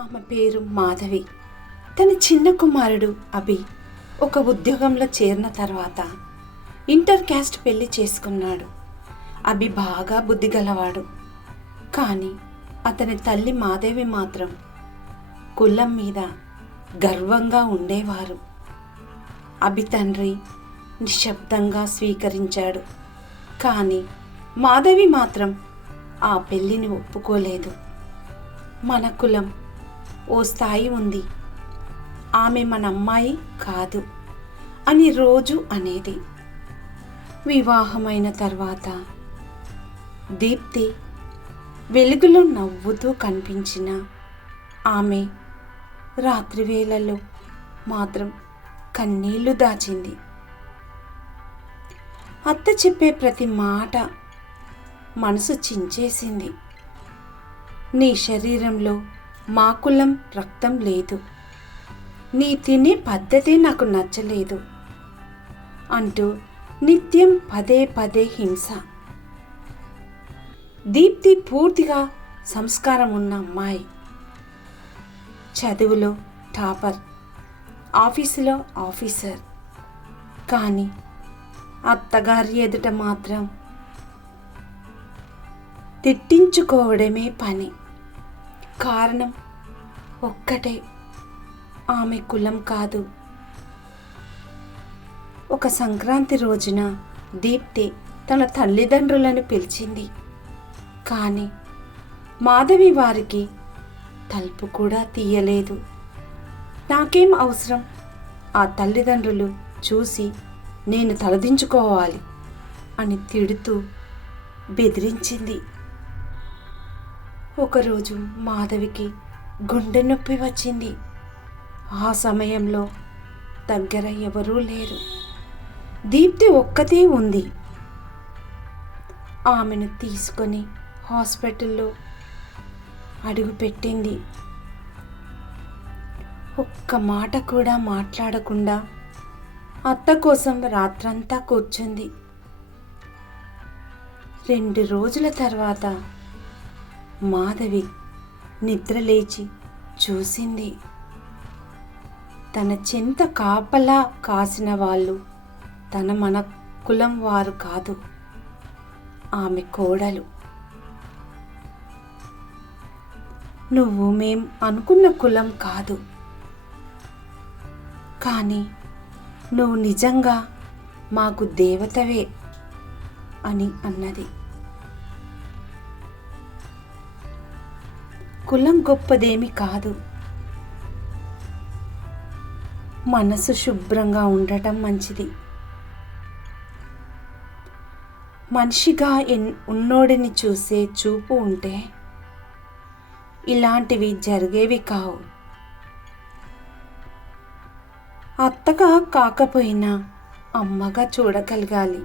ఆమె పేరు మాధవి. తన చిన్న కుమారుడు అభి ఒక ఉద్యోగంలో చేరిన తర్వాత ఇంటర్ క్యాస్ట్ పెళ్ళి చేసుకున్నాడు. అభి బాగా బుద్ధిగలవాడు కానీ అతని తల్లి మాధవి మాత్రం కులం మీద గర్వంగా ఉండేవారు. అభి తండ్రి నిశ్శబ్దంగా స్వీకరించాడు. కానీ మాధవి మాత్రం ఆ పెళ్ళిని ఒప్పుకోలేదు. మన కులం ఓ స్థాయి ఉంది. ఆమె మన అమ్మాయి కాదు. అని రోజు అనేది. వివాహమైన తర్వాత దీప్తి వెలుగులో నవ్వుతూ కనిపించిన ఆమె రాత్రి వేళల్లో మాత్రం కన్నీళ్ళు దాచింది. అత్త చెప్పే ప్రతి మాట మనసు చించేసింది. నీ శరీరంలో మా కులం రక్తం లేదు. నీ తినే పద్ధతి నాకు నచ్చలేదు అంటూ నిత్యం పదే పదే హింస. దీప్తి పూర్తిగా సంస్కారం ఉన్న అమ్మాయి. చదువులో టాపర్ ఆఫీసులో ఆఫీసర్. కానీ అత్తగారి ఎదుట మాత్రం తిట్టించుకోవడమే పని. కారణం ఒక్కటే. ఆమె కులం కాదు. ఒక సంక్రాంతి రోజున దీప్తి తన తల్లిదండ్రులను పిలిచింది. కానీ మాధవి వారికి తలుపు కూడా తీయలేదు. నాకేం అవసరం? ఆ తల్లిదండ్రులు చూసి నేను తలదించుకోవాలి అని తిడుతూ బెదిరించింది. ఒకరోజు మాధవికి గుండె నొప్పి వచ్చింది. ఆ సమయంలో దగ్గర ఎవరూ లేరు. దీప్తి ఒక్కతే ఉంది. ఆమెను తీసుకొని హాస్పిటల్లో అడుగుపెట్టింది ఒక్క మాట కూడా మాట్లాడకుండా అత్త కోసం రాత్రంతా కూర్చుంది. రెండు రోజుల తర్వాత మాధవి నిద్ర లేచి చూసింది. తన చెంత కాపలా కాసిన వాళ్ళు తన మన కులం వారు కాదు ఆమె కోడలు. నువ్వు మేం అనుకున్న కులం కాదు. కానీ నువ్వు నిజంగా మాకు దేవతవే అని అన్నది. కులం గొప్పదేమి కాదు. మనసు శుభ్రంగా ఉండటం మంచిది. మనిషిగా ఎన్ ఉన్నోడిని చూసే చూపు ఉంటే ఇలాంటివి జరిగేవి కావు. అత్తగా కాకపోయినా అమ్మగా చూడగలగాలి.